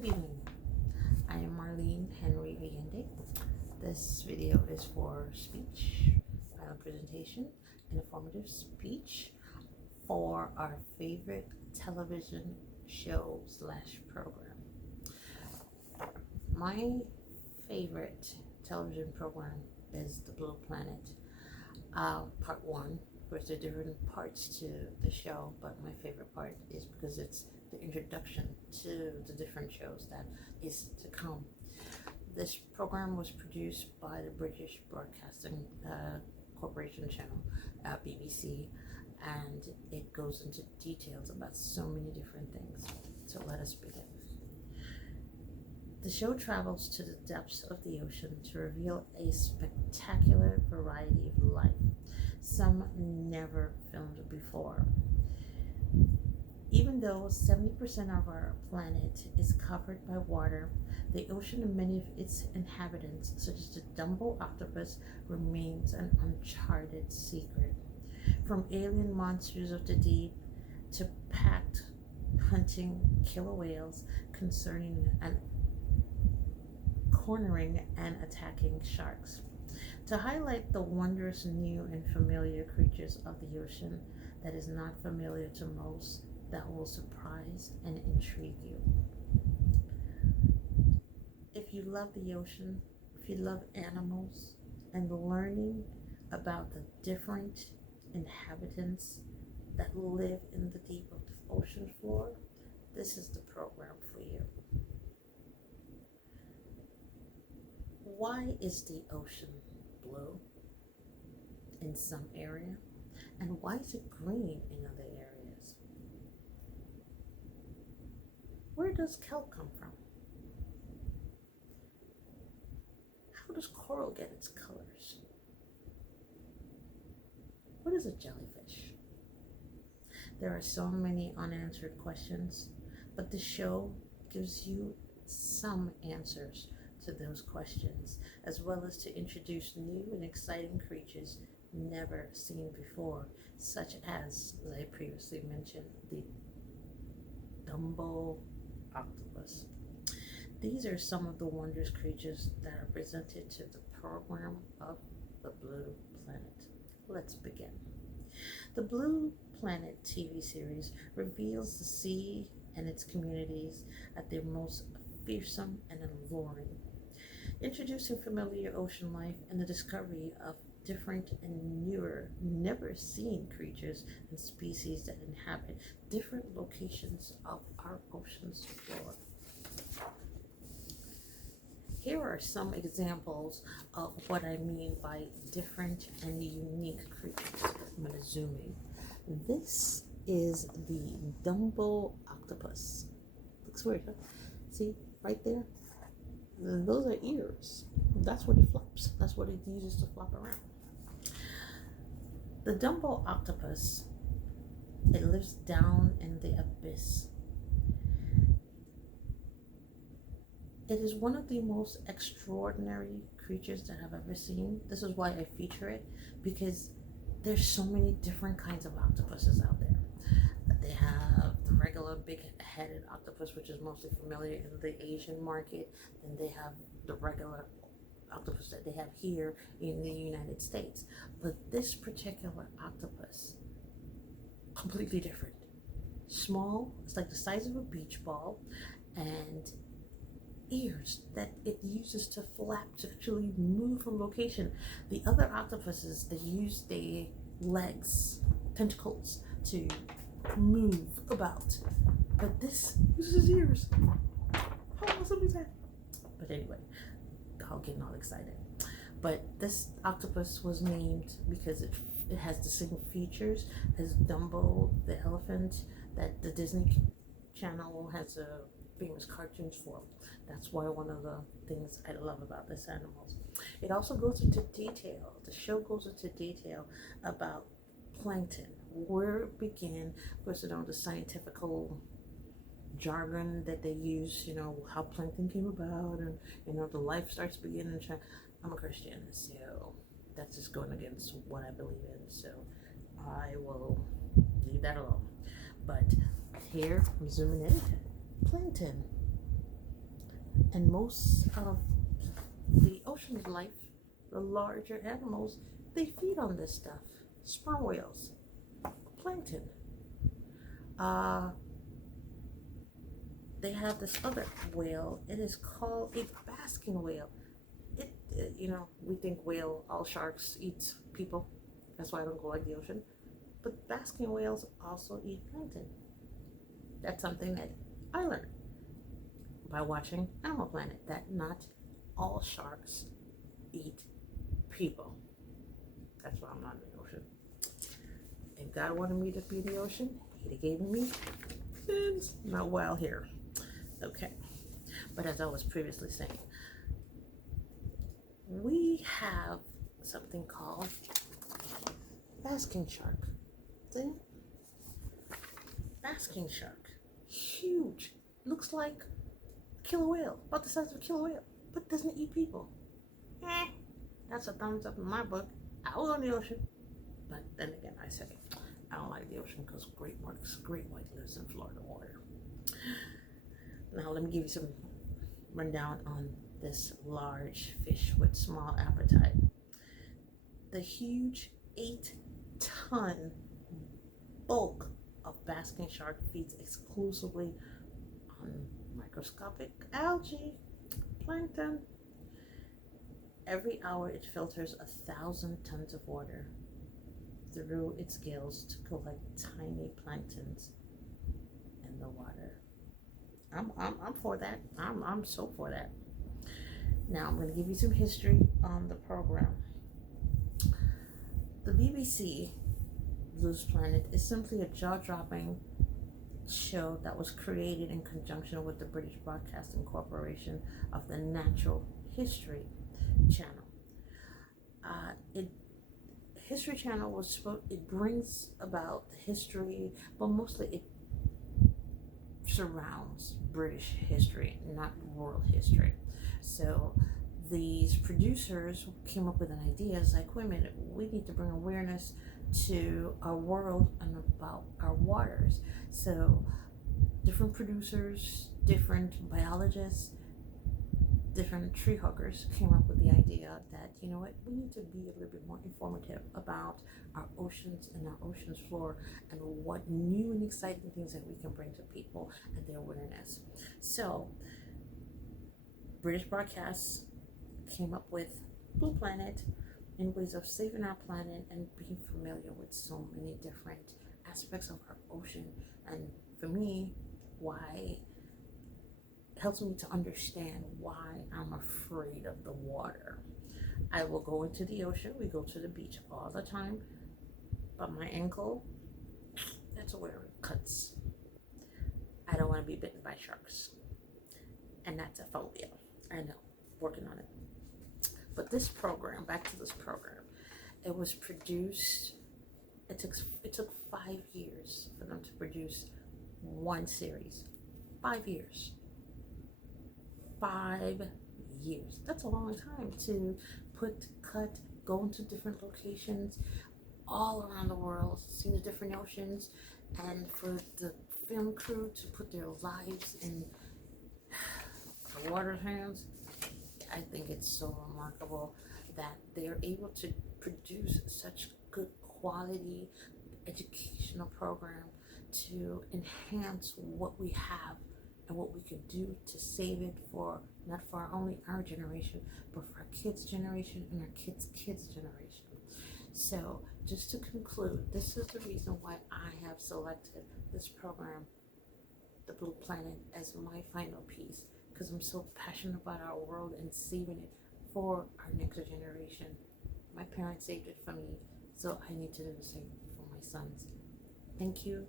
Good evening. I am Marlene Henry-Allende. This video is for speech, final presentation, and informative speech for our favorite television show slash program. My favorite television program is The Blue Planet. Part one. Of course, there are different parts to the show, but my favorite part is because it's the introduction to the different shows that is to come. This program was produced by the British Broadcasting Corporation channel, BBC, and it goes into details about so many different things. So let us begin. The show travels to the depths of the ocean to reveal a spectacular variety of life, some never filmed before. Even though 70% of our planet is covered by water, the ocean and many of its inhabitants, such as the Dumbo octopus, remains an uncharted secret. From alien monsters of the deep to packed hunting killer whales cornering and attacking sharks. To highlight the wondrous new and familiar creatures of the ocean that is not familiar to most, that will surprise and intrigue you. If you love the ocean, if you love animals, and learning about the different inhabitants that live in the deep of the ocean floor, this is the program for you. Why is the ocean blue in some area, and why is it green in other areas? Where does kelp come from? How does coral get its colors? What is a jellyfish? There are so many unanswered questions, but the show gives you some answers to those questions, as well as to introduce new and exciting creatures never seen before, such as I previously mentioned, the Dumbo octopus. These are some of the wondrous creatures that are presented to the program of The Blue Planet. Let's begin. The Blue Planet TV series reveals the sea and its communities at their most fearsome and alluring, introducing familiar ocean life and the discovery of different and newer, never seen creatures and species that inhabit different locations of our ocean's floor. Here are some examples of what I mean by different and unique creatures. I'm going to zoom in. This is the Dumbo octopus. Looks weird, huh? See, right there? Those are ears. That's what it flops. That's what it uses to flop around. The Dumbo octopus, it lives down in the abyss. It is one of the most extraordinary creatures that I've ever seen. This is why I feature it, because there's so many different kinds of octopuses out there. They have the regular big-headed octopus, which is mostly familiar in the Asian market. Then they have the regular octopus that they have here in the United States. But this particular octopus, completely different. Small, it's like the size of a beach ball, and ears that it uses to flap, to actually move from location. The other octopuses, they use their legs, tentacles, to move about, but this uses ears. How awesome is that? But anyway, I'm getting all excited. But this octopus was named because it has the same features as Dumbo the elephant that the Disney Channel has a famous cartoons for. That's why one of the things I love about this animal. It also goes into detail. The show goes into detail about plankton, where it began. Of course, the scientific jargon that they use, how plankton came about, and the life starts beginning. I'm a Christian, so that's just going against what I believe in. So I will leave that alone. But here I'm zooming in. Plankton. And most of the ocean's life, the larger animals, they feed on this stuff. Sperm whales, plankton. Uh, they have this other whale. It is called a basking whale. We think all sharks eat people. That's why I don't go like the ocean. But basking whales also eat plankton. That's something that I learned by watching Animal Planet, that not all sharks eat people. That's why I'm not in the ocean. If God wanted me to be in the ocean, He'd have given me fins. Not while here. Okay. But as I was previously saying, we have something called basking shark. See? Basking shark. Huge. Looks like a killer whale. About the size of a killer whale. But doesn't eat people. That's a thumbs up in my book. I will go in the ocean. But then again, I say I don't like the ocean because great white lives in Florida water. Now let me give you some rundown on this large fish with small appetite. The huge 8-ton bulk of basking shark feeds exclusively on microscopic algae, plankton. Every hour it filters 1,000 tons of water through its gills to collect tiny planktons in the water. I'm for that. I'm so for that. Now I'm going to give you some history on the program. The BBC Blues Planet is simply a jaw-dropping show that was created in conjunction with the British Broadcasting Corporation of the Natural History Channel. History Channel it brings about the history, but mostly it surrounds British history, not world history. So these producers came up with an idea. It's like, wait a minute, we need to bring awareness to our world and about our waters. So different producers, different biologists, different tree huggers came up with the idea that, you know what, we need to be a little bit more informative about our oceans and our ocean's floor and what new and exciting things that we can bring to people and their awareness. So British Broadcasts came up with Blue Planet in ways of saving our planet and being familiar with so many different aspects of our ocean. And for me, why helps me to understand why I'm afraid of the water. I will go into the ocean. We go to the beach all the time, but my ankle, that's where it cuts. I don't want to be bitten by sharks, and that's a phobia. I know, working on it. But this program, back to this program, it was produced. It took 5 years for them to produce one series. 5 years. 5 years. That's a long time to cut, go into different locations all around the world, see the different oceans, and for the film crew to put their lives in the water's hands. I think it's so remarkable that they're able to produce such good quality educational program to enhance what we have and what we can do to save it for not for only our generation, but for our kids' generation and our kids' generation. So just to conclude, this is the reason why I have selected this program, The Blue Planet, as my final piece, because I'm so passionate about our world and saving it for our next generation. My parents saved it for me, so I need to do the same for my sons. Thank you.